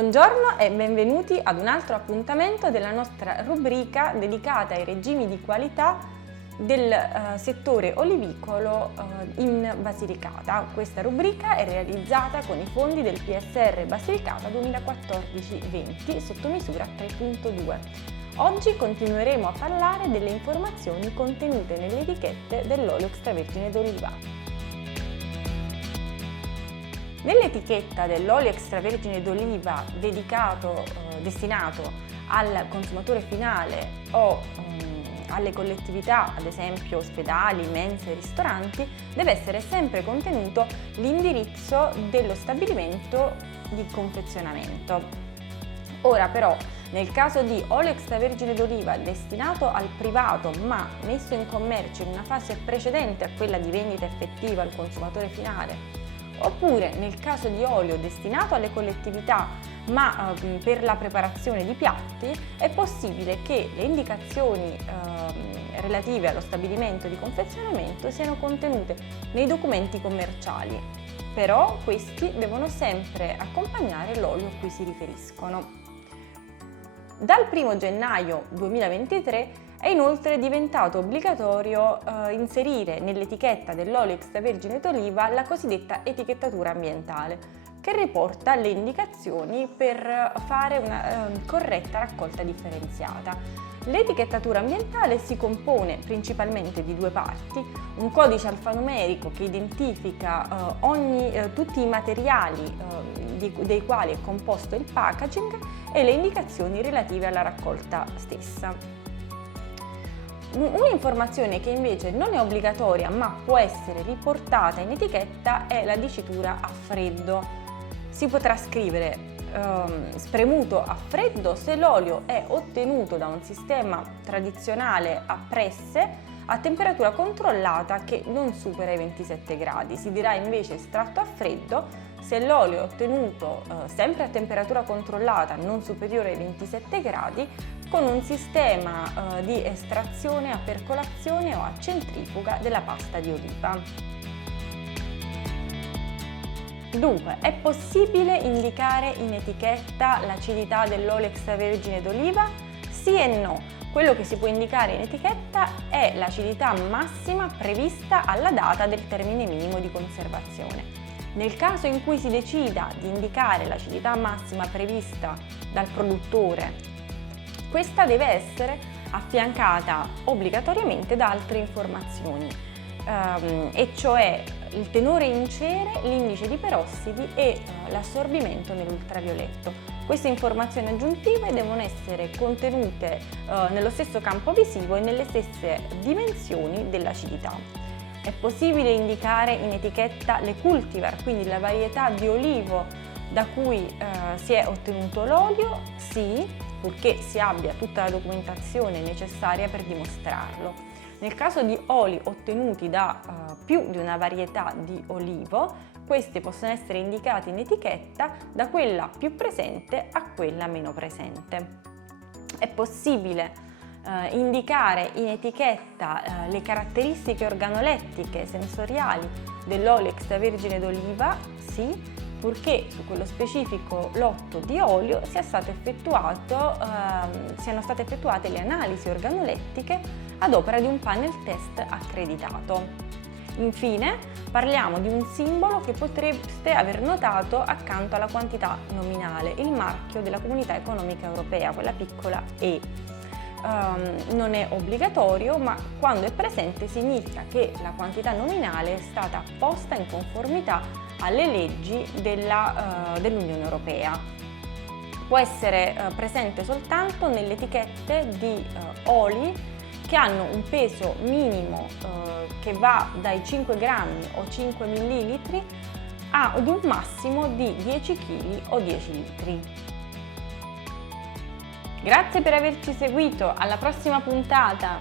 Buongiorno e benvenuti ad un altro appuntamento della nostra rubrica dedicata ai regimi di qualità del settore olivicolo in Basilicata. Questa rubrica è realizzata con i fondi del PSR Basilicata 2014-20 sotto misura 3.2. Oggi continueremo a parlare delle informazioni contenute nelle etichette dell'olio extravergine d'oliva. Nell'etichetta dell'olio extravergine d'oliva destinato al consumatore finale o alle collettività, ad esempio ospedali, mense e ristoranti, deve essere sempre contenuto l'indirizzo dello stabilimento di confezionamento. Ora però, nel caso di olio extravergine d'oliva destinato al privato ma messo in commercio in una fase precedente a quella di vendita effettiva al consumatore finale, oppure nel caso di olio destinato alle collettività ma per la preparazione di piatti, è possibile che le indicazioni relative allo stabilimento di confezionamento siano contenute nei documenti commerciali, però questi devono sempre accompagnare l'olio a cui si riferiscono. Dal 1 gennaio 2023 è inoltre diventato obbligatorio inserire nell'etichetta dell'olio extravergine d'oliva la cosiddetta etichettatura ambientale, che riporta le indicazioni per fare una corretta raccolta differenziata. L'etichettatura ambientale si compone principalmente di due parti: un codice alfanumerico che identifica tutti i materiali dei quali è composto il packaging e le indicazioni relative alla raccolta stessa. Un'informazione che invece non è obbligatoria ma può essere riportata in etichetta è la dicitura a freddo. Si potrà scrivere spremuto a freddo se l'olio è ottenuto da un sistema tradizionale a presse a temperatura controllata che non supera i 27 gradi. Si dirà invece estratto a freddo se l'olio è ottenuto sempre a temperatura controllata non superiore ai 27 gradi con un sistema di estrazione a percolazione o a centrifuga della pasta di oliva. Dunque, è possibile indicare in etichetta l'acidità dell'olio extravergine d'oliva? Sì e no. Quello che si può indicare in etichetta è l'acidità massima prevista alla data del termine minimo di conservazione. Nel caso in cui si decida di indicare l'acidità massima prevista dal produttore, questa deve essere affiancata obbligatoriamente da altre informazioni, e cioè il tenore in cere, l'indice di perossidi e l'assorbimento nell'ultravioletto. Queste informazioni aggiuntive devono essere contenute nello stesso campo visivo e nelle stesse dimensioni dell'acidità. È possibile indicare in etichetta le cultivar, quindi la varietà di olivo da cui si è ottenuto l'olio? Sì, purché si abbia tutta la documentazione necessaria per dimostrarlo. Nel caso di oli ottenuti da più di una varietà di olivo, queste possono essere indicate in etichetta da quella più presente a quella meno presente. È possibile indicare in etichetta le caratteristiche organolettiche sensoriali dell'olio extravergine d'oliva? Sì, purché su quello specifico lotto di olio siano state effettuate le analisi organolettiche ad opera di un panel test accreditato. Infine, parliamo di un simbolo che potreste aver notato accanto alla quantità nominale, il marchio della Comunità Economica Europea, quella piccola E. Non è obbligatorio, ma quando è presente significa che la quantità nominale è stata posta in conformità alle leggi dell'Unione Europea. Può essere presente soltanto nelle etichette di oli che hanno un peso minimo che va dai 5 grammi o 5 millilitri ad un massimo di 10 kg o 10 litri. Grazie per averci seguito, alla prossima puntata!